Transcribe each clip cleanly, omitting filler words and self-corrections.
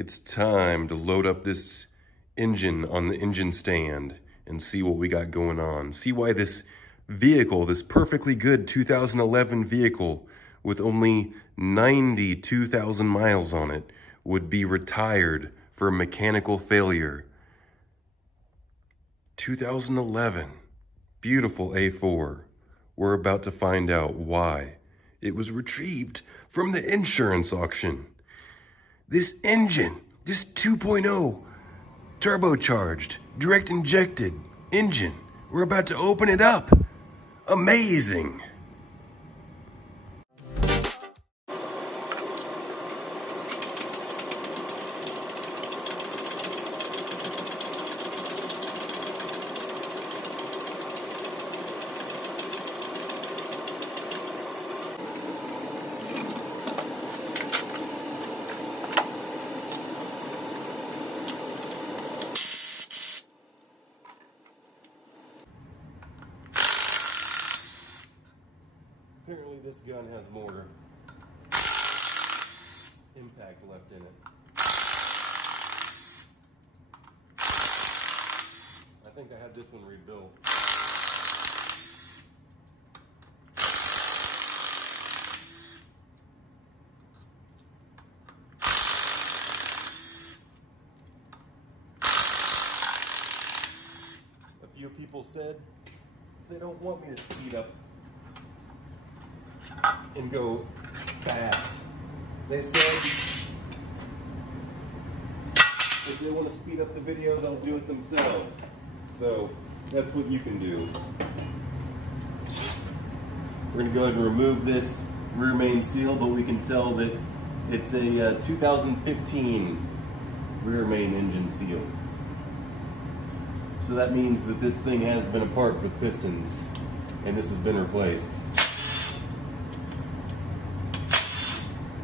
It's time to load up this engine on the engine stand and see what we got going on. See why this vehicle, this perfectly good 2011 vehicle with only 92,000 miles on it, would be retired for mechanical failure. 2011, beautiful A4. We're about to find out why it was retrieved from the insurance auction. This engine, this 2.0 turbocharged, direct injected engine, we're about to open it up. Amazing. Apparently this gun has more impact left in it. I think I had this one rebuilt. A few people said they don't want me to speed up and go fast. They said if they want to speed up the video, they'll do it themselves. So that's what you can do. We're going to go ahead and remove this rear main seal, but we can tell that it's a 2015 rear main engine seal. So that means that this thing has been apart with pistons, and this has been replaced.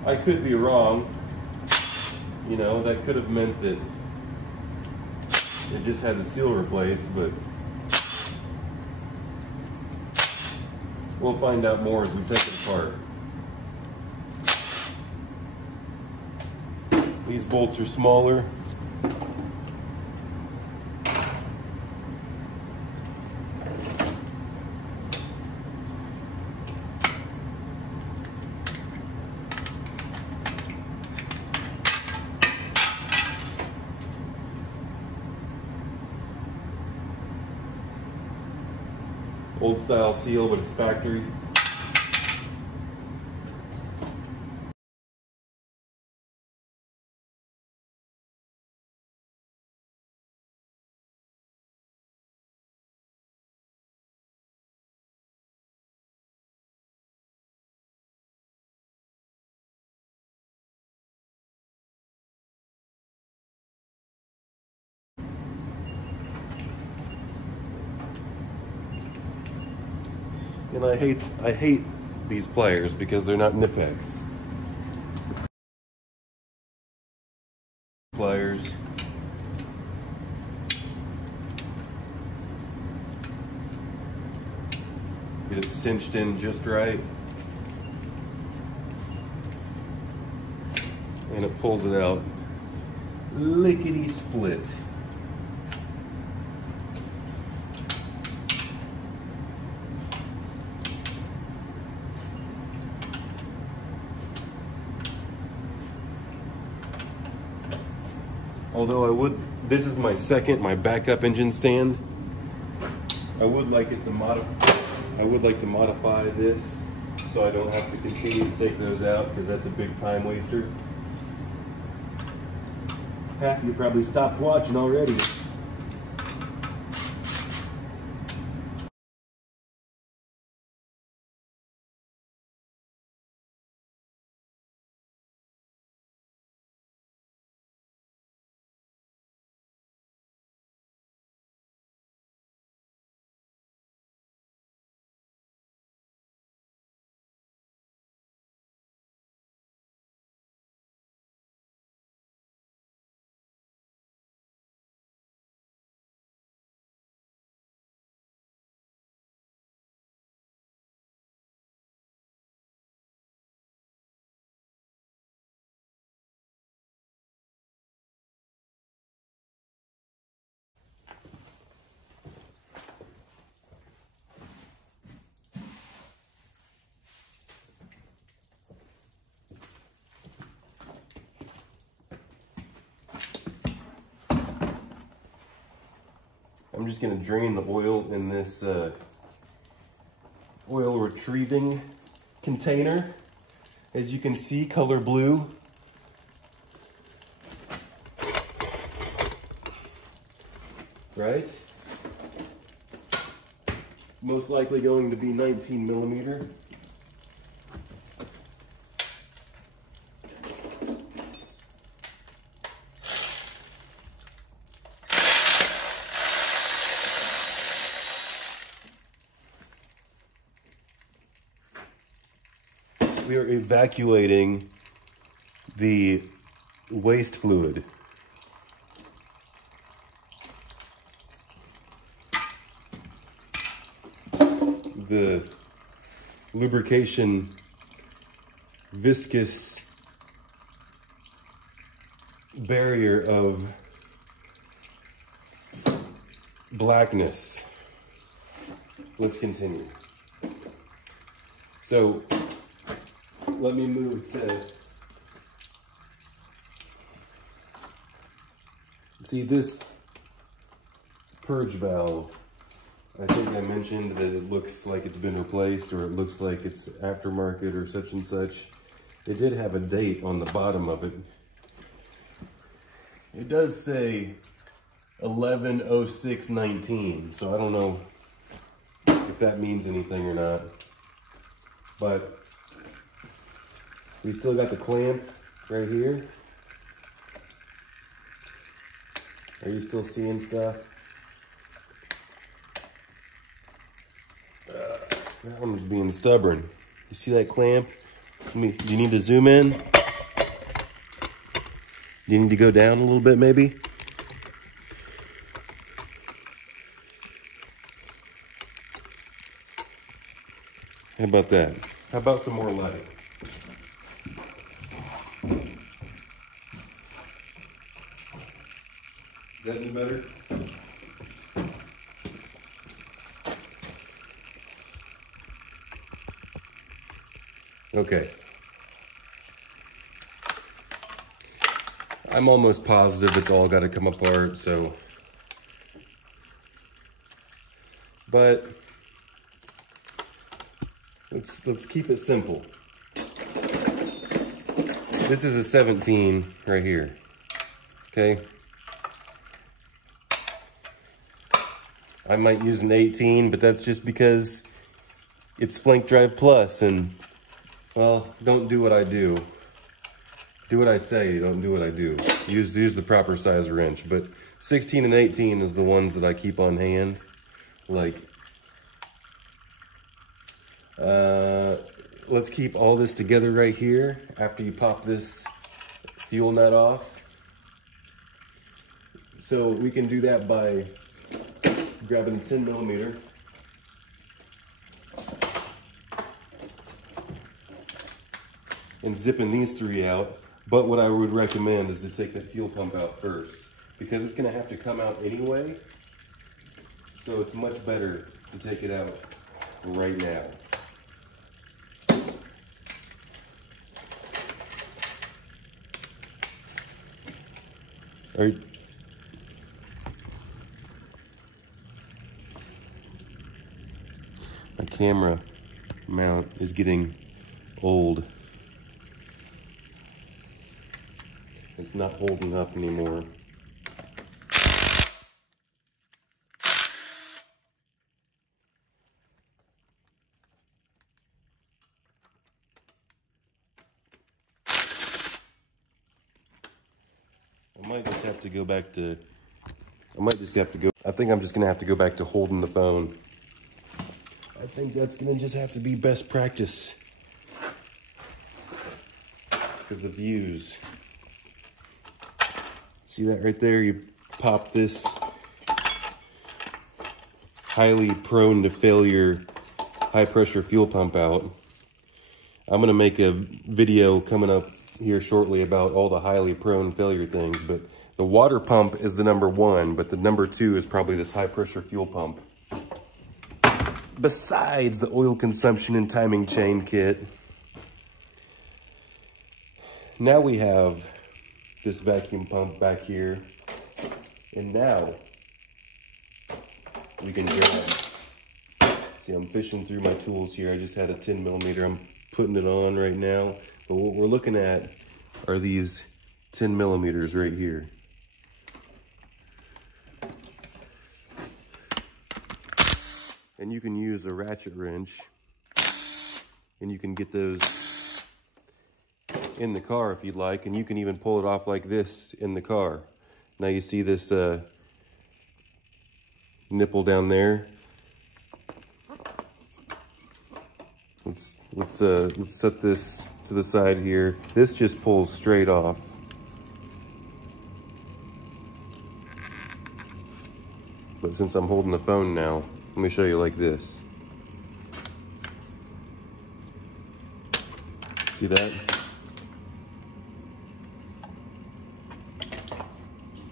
I could be wrong. You know, that could have meant that it just had the seal replaced, but we'll find out more as we take it apart. These bolts are smaller. Old style seal, but it's factory. And I hate these pliers because they're not Nipex. Pliers. Get it cinched in just right. And it pulls it out lickety split. Although this is my backup engine stand. I would like to modify this so I don't have to continue to take those out, because that's a big time waster. Half of you probably stopped watching already. I'm just gonna drain the oil in this oil retrieving container. As you can see, color blue. Right? Most likely going to be 19 millimeter. We are evacuating the waste fluid. The lubrication viscous barrier of blackness. Let's continue. So let me move to see this purge valve. I think I mentioned that it looks like it's been replaced, or it looks like it's aftermarket or such and such. It did have a date on the bottom of it. It does say 11/06/19, so I don't know if that means anything or not. But we still got the clamp right here. Are you still seeing stuff? I'm just being stubborn. You see that clamp? Do you need to zoom in? Do you need to go down a little bit maybe? How about that? How about some more light? Is that any better? Okay. I'm almost positive it's all got to come apart, so. But let's keep it simple. This is a 17 right here. Okay. I might use an 18, but that's just because it's Flank Drive Plus, and well, don't do what I do. Do what I say, don't do what I do. Use the proper size wrench, but 16 and 18 is the ones that I keep on hand. Like, let's keep all this together right here after you pop this fuel nut off. So we can do that by grabbing 10 millimeter. And zipping these three out. But what I would recommend is to take that fuel pump out first, because it's gonna have to come out anyway. So it's much better to take it out right now. All right. My camera mount is getting old. It's not holding up anymore. I might just have to go back to, I think I'm just gonna have to go back to holding the phone. I think that's gonna just have to be best practice. Because the views. See that right there? You pop this highly prone to failure high pressure fuel pump out. I'm gonna make a video coming up here shortly about all the highly prone failure things, but the water pump is the number one, but the number two is probably this high pressure fuel pump. Besides the oil consumption and timing chain kit. Now we have this vacuum pump back here, and now we can grab. See, I'm fishing through my tools here. I just had a 10 millimeter. I'm putting it on right now. But what we're looking at are these 10 millimeters right here. And you can use a ratchet wrench, and you can get those in the car if you'd like, and you can even pull it off like this in the car. Now you see this nipple down there. Let's set this to the side here. This just pulls straight off. But since I'm holding the phone now, let me show you like this. See that?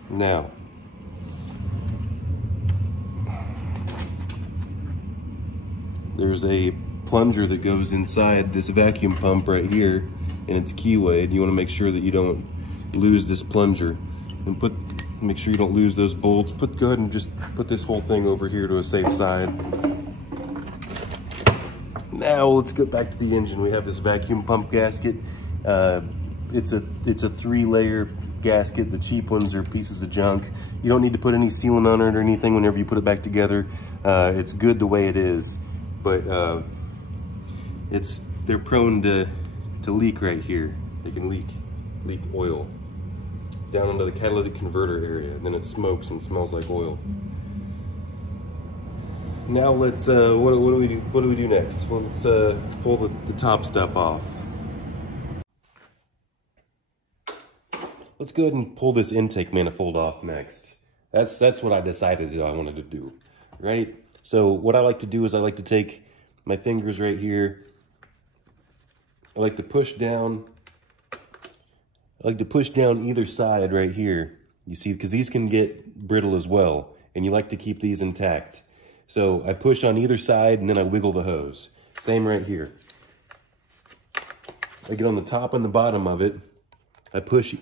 Now, there's a plunger that goes inside this vacuum pump right here, and it's keywayed. You want to make sure that you don't lose this plunger, and make sure you don't lose those bolts. Go ahead and just put this whole thing over here to a safe side. Now let's get back to the engine. We have this vacuum pump gasket. It's a 3-layer gasket. The cheap ones are pieces of junk. You don't need to put any sealant on it or anything whenever you put it back together. It's good the way it is, but they're prone to leak right here. They can leak oil down into the catalytic converter area, and then it smokes and smells like oil. Now let's what do we do next? Well, let's pull the top stuff off. Let's go ahead and pull this intake manifold off next. That's what I decided that I wanted to do, right? So what I like to do is I like to take my fingers right here. I like to push down. I like to push down either side right here. You see, because these can get brittle as well, and you like to keep these intact. So I push on either side, and then I wiggle the hose. Same right here. I get on the top and the bottom of it. I push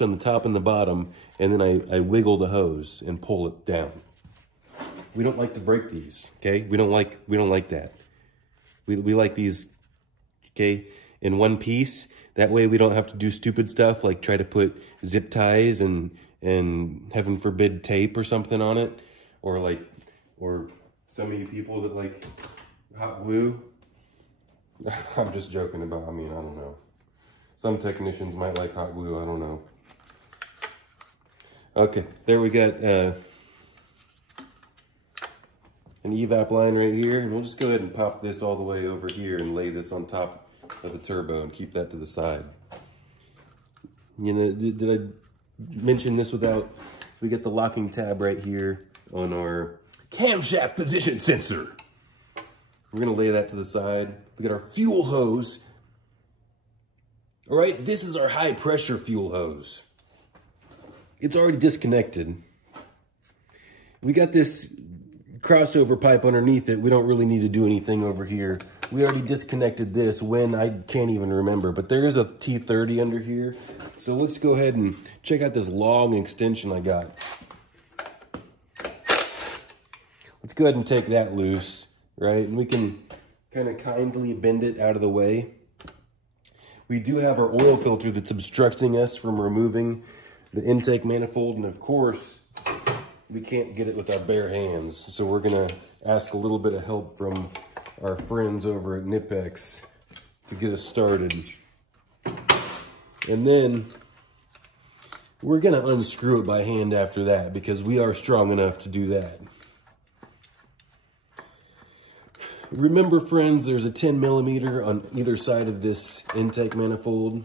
on the top and the bottom, and then I wiggle the hose and pull it down. We don't like to break these, okay? We don't like that. We like these, okay, in one piece. That way we don't have to do stupid stuff like try to put zip ties and heaven forbid tape or something on it, or some of you people that like hot glue. I'm just joking about, I mean, I don't know. Some technicians might like hot glue, I don't know. Okay, there we got an evap line right here, and we'll just go ahead and pop this all the way over here and lay this on top of the turbo and keep that to the side. You know, did I mention this without? We get the locking tab right here on our camshaft position sensor. We're gonna lay that to the side. We got our fuel hose. All right, this is our high pressure fuel hose. It's already disconnected. We got this crossover pipe underneath it. We don't really need to do anything over here. We already disconnected this when I can't even remember, but there is a T30 under here. So let's go ahead and check out this long extension I got. Let's go ahead and take that loose, right? And we can kind of kindly bend it out of the way. We do have our oil filter that's obstructing us from removing the intake manifold, and of course, we can't get it with our bare hands. So we're gonna ask a little bit of help from our friends over at Nipex to get us started. And then we're gonna unscrew it by hand after that, because we are strong enough to do that. Remember, friends, there's a 10 millimeter on either side of this intake manifold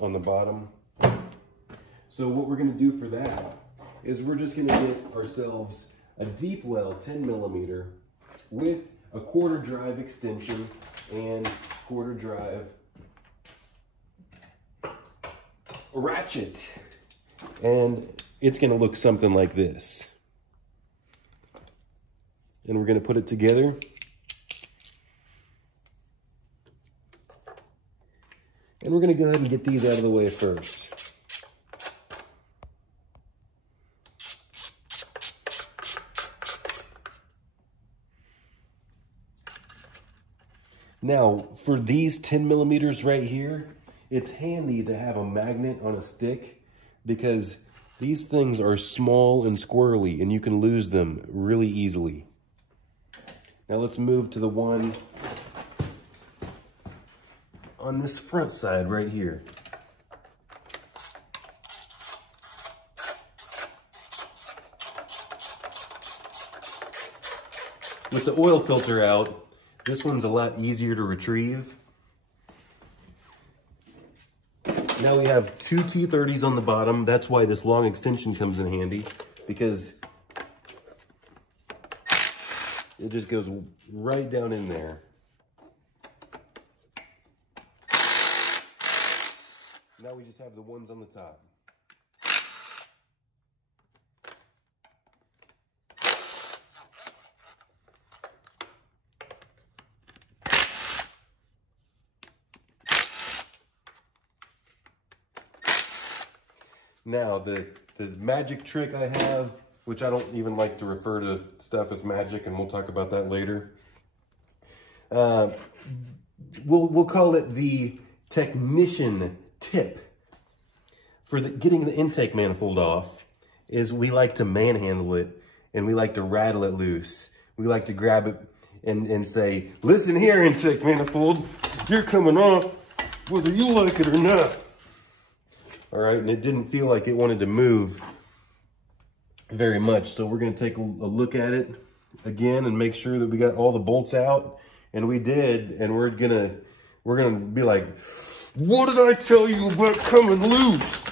on the bottom. So what we're gonna do for that is we're just gonna get ourselves a deep well 10 millimeter with a quarter drive extension and quarter drive ratchet. And it's gonna look something like this. And we're gonna put it together. And we're gonna go ahead and get these out of the way first. Now, for these 10 millimeters right here, it's handy to have a magnet on a stick because these things are small and squirrely and you can lose them really easily. Now let's move to the one on this front side right here. With the oil filter out, this one's a lot easier to retrieve. Now we have two T30s on the bottom. That's why this long extension comes in handy, because it just goes right down in there. Now we just have the ones on the top. Now, the magic trick I have, which I don't even like to refer to stuff as magic, and we'll talk about that later. We'll call it the technician tip for getting the intake manifold off, is we like to manhandle it, and we like to rattle it loose. We like to grab it and say, listen here, intake manifold, you're coming off whether you like it or not. All right, and it didn't feel like it wanted to move very much. So we're gonna take a look at it again and make sure that we got all the bolts out. And we did, and we're gonna be like, what did I tell you about coming loose?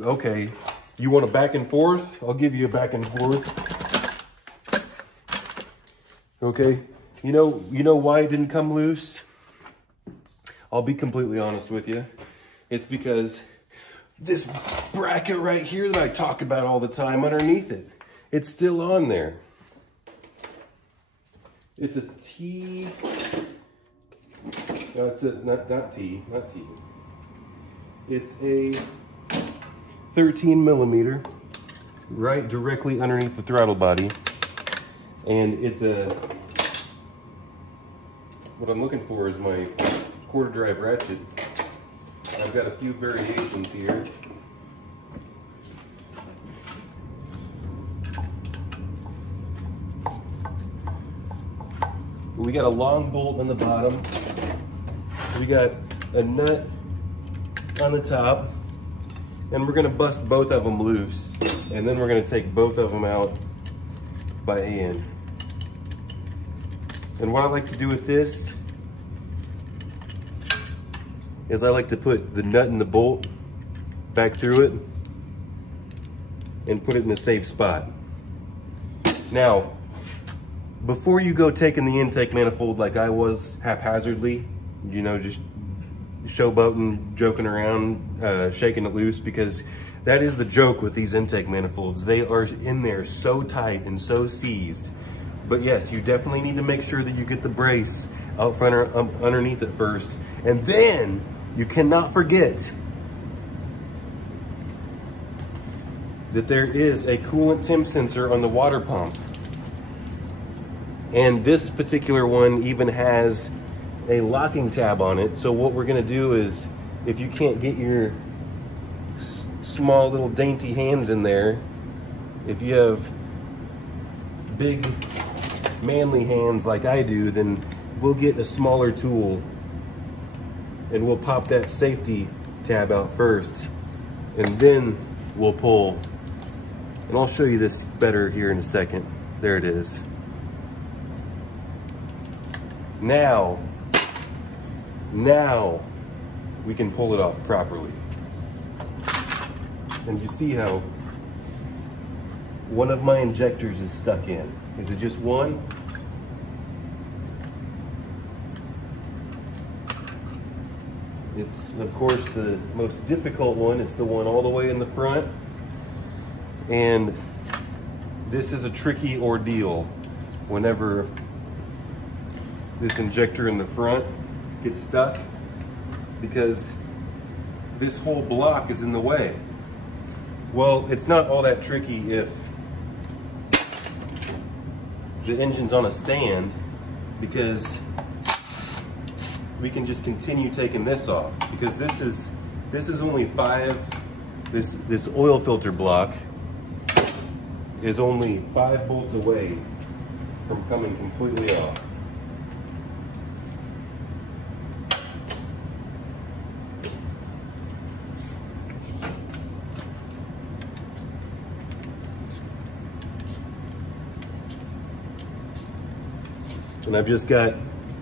Okay, you want a back and forth? I'll give you a back and forth. Okay, you know why it didn't come loose? I'll be completely honest with you. It's because this bracket right here that I talk about all the time underneath it, it's still on there. It's a T, no, it's a, not T. It's a 13 millimeter, right directly underneath the throttle body. And it's a, what I'm looking for is my quarter drive ratchet. I've got a few variations here. We got a long bolt on the bottom. We got a nut on the top. And we're gonna bust both of them loose. And then we're gonna take both of them out by hand. And what I like to do with this is I like to put the nut and the bolt back through it and put it in a safe spot. Now, before you go taking the intake manifold like I was haphazardly, you know, just showboating, joking around, shaking it loose, because that is the joke with these intake manifolds. They are in there so tight and so seized. But yes, you definitely need to make sure that you get the brace out front or underneath it first. And then you cannot forget that there is a coolant temp sensor on the water pump. And this particular one even has a locking tab on it. So what we're gonna do is, if you can't get your small little dainty hands in there, if you have big manly hands like I do, then we'll get a smaller tool and we'll pop that safety tab out first, and then we'll pull. And I'll show you this better here in a second. There it is. Now we can pull it off properly. And you see how one of my injectors is stuck in. Is it just one? It's, of course, the most difficult one. It's the one all the way in the front. And this is a tricky ordeal whenever this injector in the front gets stuck, because this whole block is in the way. Well, it's not all that tricky if the engine's on a stand, because we can just continue taking this off, because this is only this oil filter block is only 5 bolts away from coming completely off. And I've just got,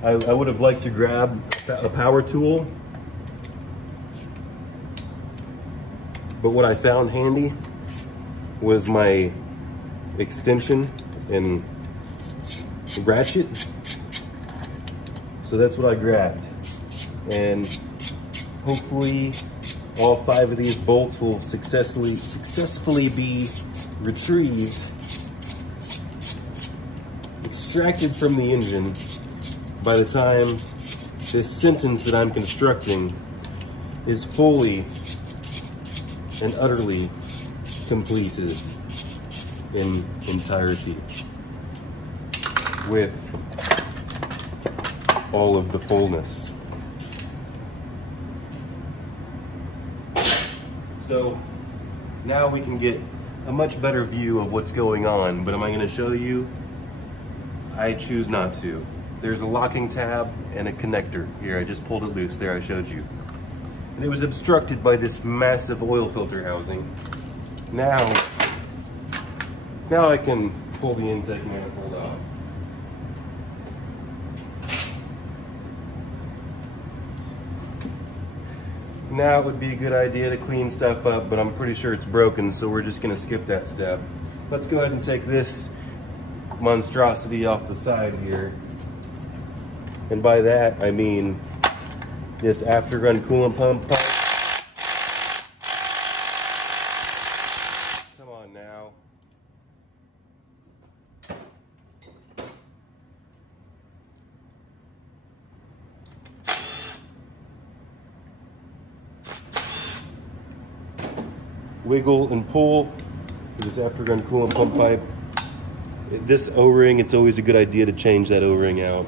I would have liked to grab a power tool, but what I found handy was my extension and ratchet. So that's what I grabbed. And hopefully all 5 of these bolts will successfully be retrieved, extracted from the engine by the time this sentence that I'm constructing is fully and utterly completed in entirety with all of the fullness. So now we can get a much better view of what's going on, but am I going to show you? I choose not to. There's a locking tab and a connector. Here, I just pulled it loose. There, I showed you. And it was obstructed by this massive oil filter housing. Now I can pull the intake manifold off. Now it would be a good idea to clean stuff up, but I'm pretty sure it's broken, so we're just gonna skip that step. Let's go ahead and take this monstrosity off the side here. And by that, I mean this after-run coolant pump pipe. Come on now. Wiggle and pull this after-run coolant pump pipe. This O-ring, it's always a good idea to change that O-ring out.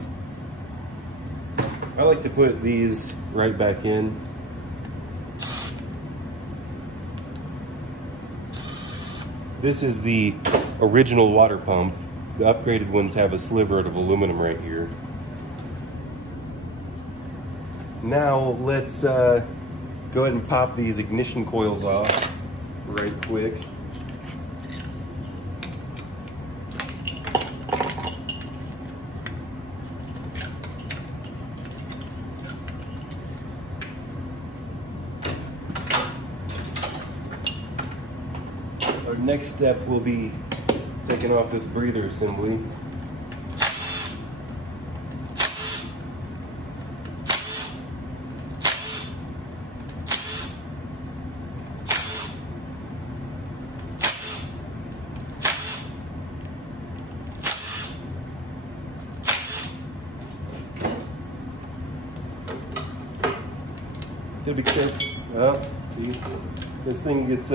I like to put these right back in. This is the original water pump. The upgraded ones have a sliver of aluminum right here. Now let's go ahead and pop these ignition coils off right quick. Our next step will be taking off this breather assembly. Gotta be careful. See, this thing gets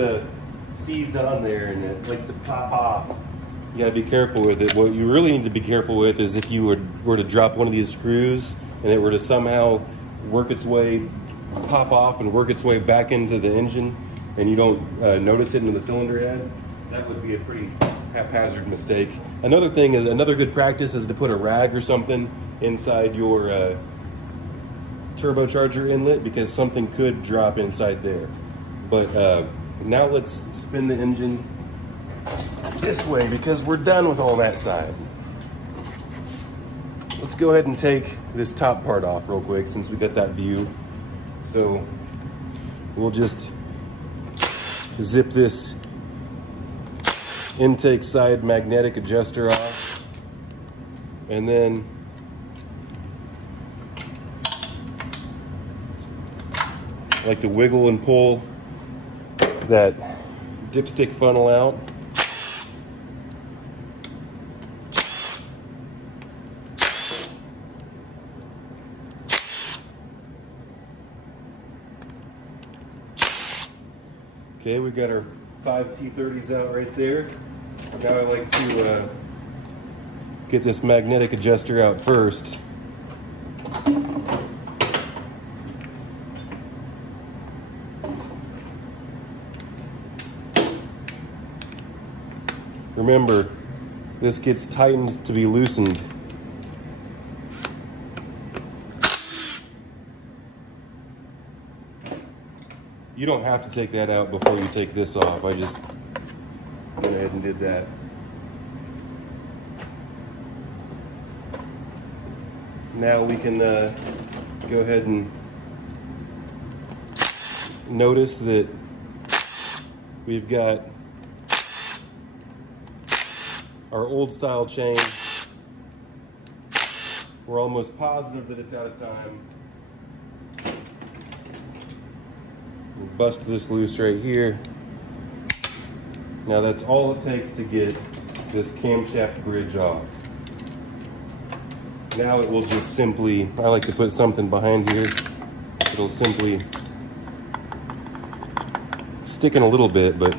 seized on there and it likes to pop off. You gotta be careful with it. What you really need to be careful with is if you were to drop one of these screws and it were to somehow work its way, pop off and work its way back into the engine and you don't notice it into the cylinder head, that would be a pretty haphazard mistake. Another thing is, another good practice is to put a rag or something inside your turbocharger inlet, because something could drop inside there. But now let's spin the engine this way because we're done with all that side. Let's go ahead and take this top part off real quick since we got that view. So we'll just zip this intake side magnetic adjuster off, and then I like to wiggle and pull that dipstick funnel out. Okay, we've got our 5 T30s out right there. Now I like to get this magnetic adjuster out first. Remember, this gets tightened to be loosened. You don't have to take that out before you take this off. I just went ahead and did that. Now we can go ahead and notice that we've got our old style chain. We're almost positive that it's out of time. We'll bust this loose right here. Now that's all it takes to get this camshaft bridge off. Now it will just simply, I like to put something behind here. It'll simply stick in a little bit, but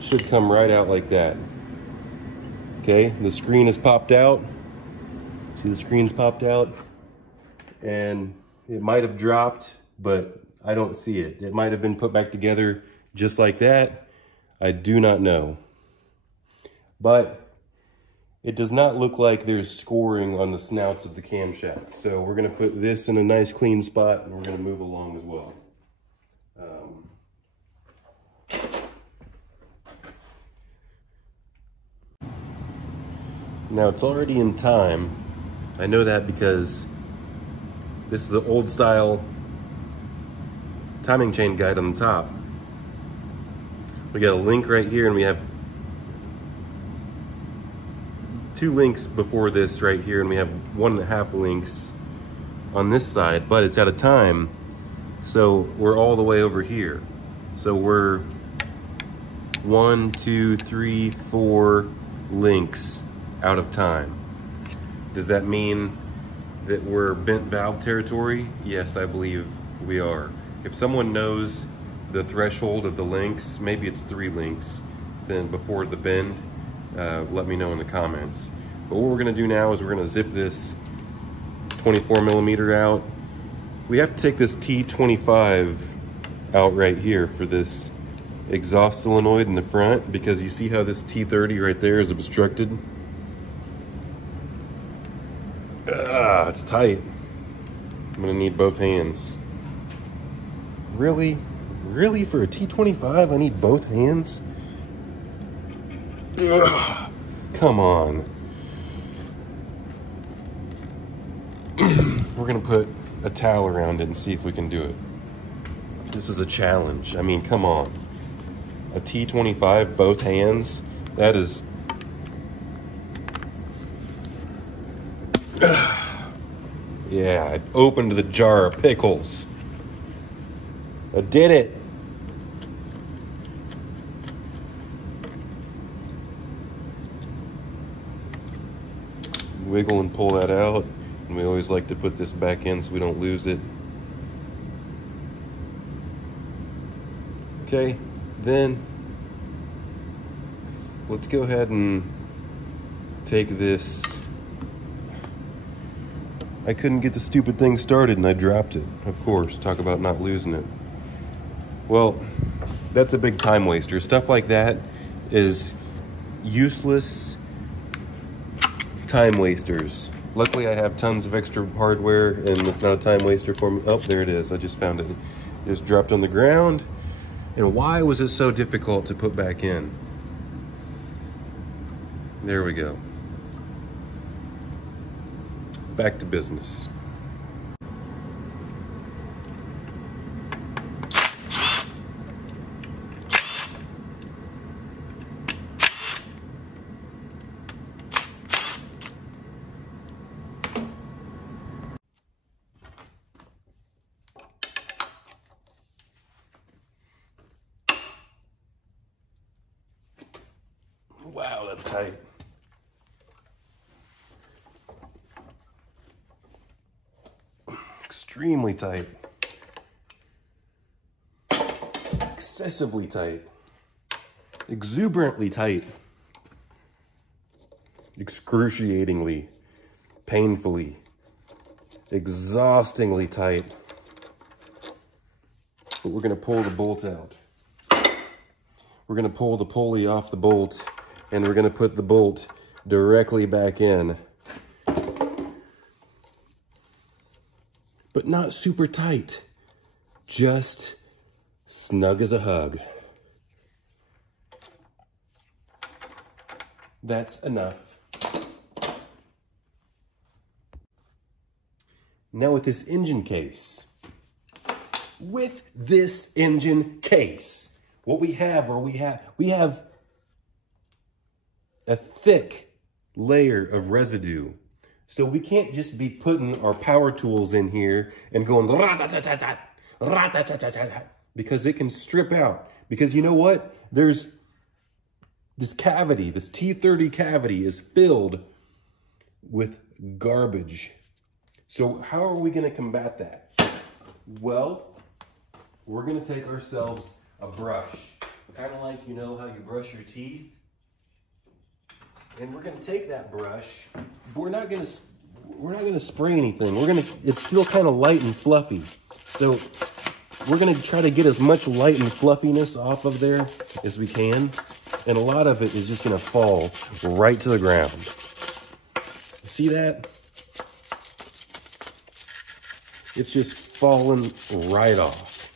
should come right out like that. Okay, the screen is popped out. See, the screen's popped out, and it might have dropped, but I don't see it. It might have been put back together just like that. I do not know. But it does not look like there's scoring on the snouts of the camshaft. So we're gonna put this in a nice clean spot, and we're gonna move along as well. Now it's already in time. I know that because this is the old style timing chain guide on the top. We got a link right here, and we have 2 links before this right here, and we have 1.5 links on this side, but it's out of time. So we're all the way over here. So we're 1, 2, 3, 4 links out of time. Does that mean that we're bent valve territory? Yes, I believe we are. If someone knows the threshold of the links, maybe it's 3 links, then before the bend, let me know in the comments. But what we're gonna do now is we're gonna zip this 24mm out. We have to take this T25 out right here for this exhaust solenoid in the front, because you see how this T30 right there is obstructed? It's tight. I'm gonna need both hands. Really? Really, for a T25, I need both hands? Ugh, come on. We're gonna put a towel around it and see if we can do it. This is a challenge. I mean, come on. A T25, both hands, that is... Yeah, I opened the jar of pickles. I did it. Wiggle and pull that out, and we always like to put this back in so we don't lose it. Okay, then let's go ahead and take this. I couldn't get the stupid thing started and I dropped it, of course. Talk about not losing it. Well, that's a big time waster. Stuff like that is useless time wasters. Luckily I have tons of extra hardware and it's not a time waster for me. Oh, there it is, I just found it. It just dropped on the ground. And why was it so difficult to put back in? There we go. Back to business. Wow, that's tight. Extremely tight. Excessively tight. Exuberantly tight. Excruciatingly, painfully, exhaustingly tight. But we're gonna pull the bolt out. We're gonna pull the pulley off the bolt and we're gonna put the bolt directly back in. But not super tight, just snug as a hug. That's enough. Now with this engine case, what we have a thick layer of residue. So we can't just be putting our power tools in here and going because it can strip out. Because you know what? There's this cavity, this T30 cavity is filled with garbage. So how are we going to combat that? Well, we're going to take ourselves a brush, kind of like, you know, how you brush your teeth. And we're going to take that brush. We're not going to spray anything. It's still kind of light and fluffy. So we're going to try to get as much light and fluffiness off of there as we can. And a lot of it is just going to fall right to the ground. See that? It's just falling right off.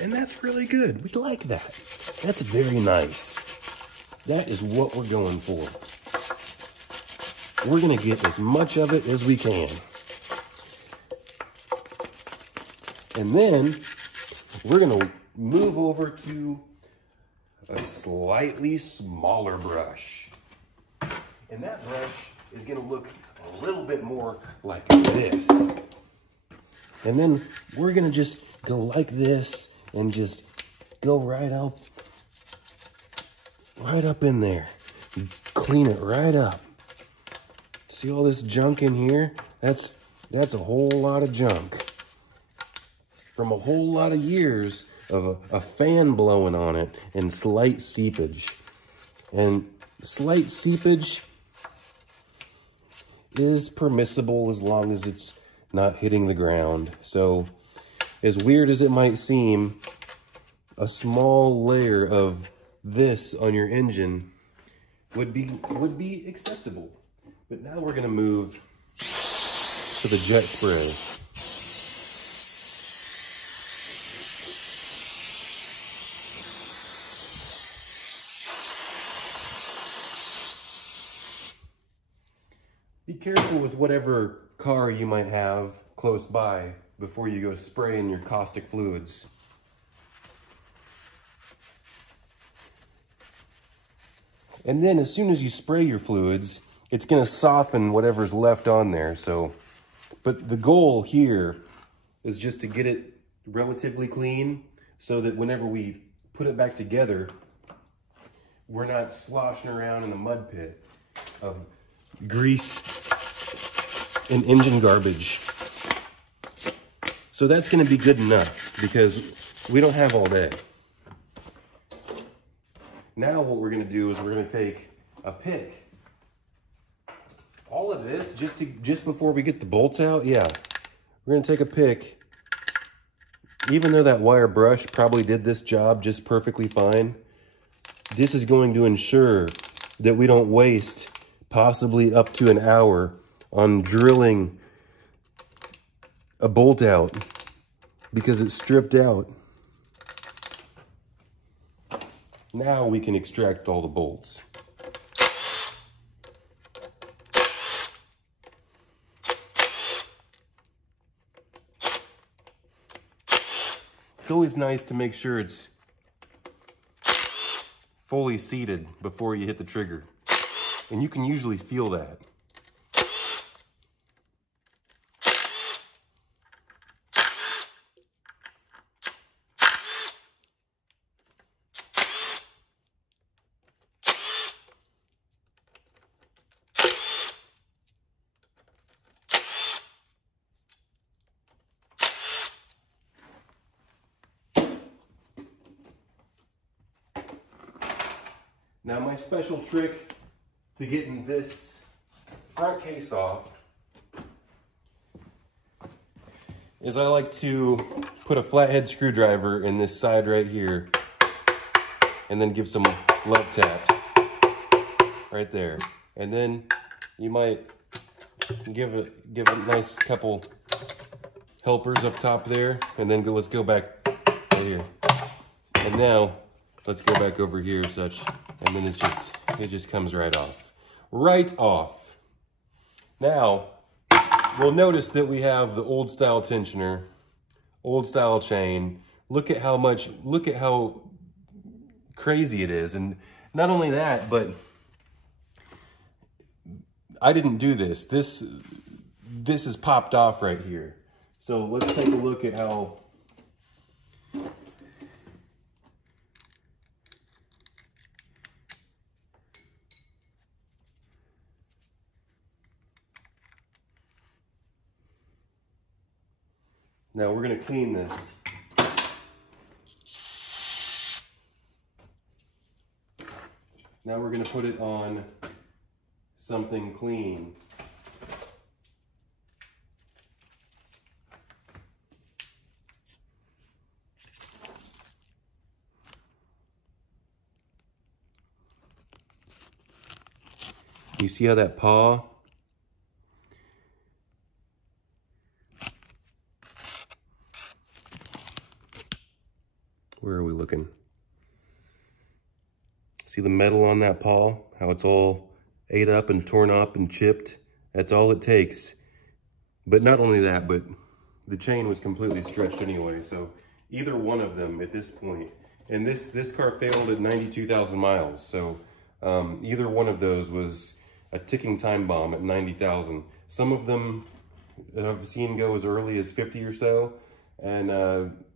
And that's really good. We like that. That's very nice. That is what we're going for. We're going to get as much of it as we can. And then we're going to move over to a slightly smaller brush. And that brush is going to look a little bit more like this. And then we're going to just go like this and just go right up in there. Clean it right up. See all this junk in here? That's a whole lot of junk from a whole lot of years of a fan blowing on it and slight seepage. And slight seepage is permissible as long as it's not hitting the ground. So as weird as it might seem, a small layer of this on your engine would be acceptable. But now we're going to move to the jet spray. Be careful with whatever car you might have close by before you go spraying your caustic fluids. And then as soon as you spray your fluids, it's going to soften whatever's left on there. But the goal here is just to get it relatively clean so that whenever we put it back together, we're not sloshing around in a mud pit of grease and engine garbage. So that's going to be good enough because we don't have all day. Now what we're going to do is we're going to take a pick. All of this, just before we get the bolts out, yeah. We're going to take a pick. Even though that wire brush probably did this job just perfectly fine, this is going to ensure that we don't waste possibly up to an hour on drilling a bolt out because it's stripped out. Now we can extract all the bolts. It's always nice to make sure it's fully seated before you hit the trigger. And you can usually feel that. Now my special trick to getting this front case off is I like to put a flathead screwdriver in this side right here and then give some love taps right there. And then you might give a nice couple helpers up top there, and then let's go back right here. And now let's go back over here such, and then it just comes right off. Right off. Now, we'll notice that we have the old style tensioner, old style chain. Look at how crazy it is. And not only that, but I didn't do this. This is popped off right here. So let's take a look at how now we're going to clean this. Now we're going to put it on something clean. You see how that paw? Where are we looking? See the metal on that paw? How it's all ate up and torn up and chipped? That's all it takes. But not only that, but the chain was completely stretched anyway. So either one of them at this point, and this car failed at 92,000 miles. So either one of those was a ticking time bomb at 90,000. Some of them I've seen go as early as 50 or so, and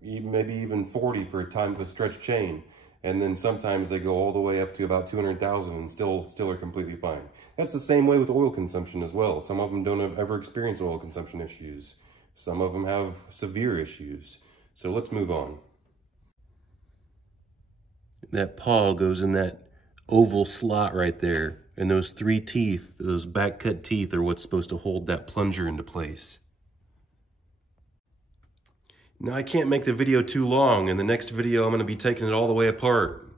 maybe even 40 for a time with stretched chain. And then sometimes they go all the way up to about 200,000 and still are completely fine. That's the same way with oil consumption as well. Some of them don't ever experience oil consumption issues. Some of them have severe issues. So let's move on. That pawl goes in that oval slot right there. And those 3 teeth, those back cut teeth, are what's supposed to hold that plunger into place. Now I can't make the video too long. In the next video, I'm going to be taking it all the way apart.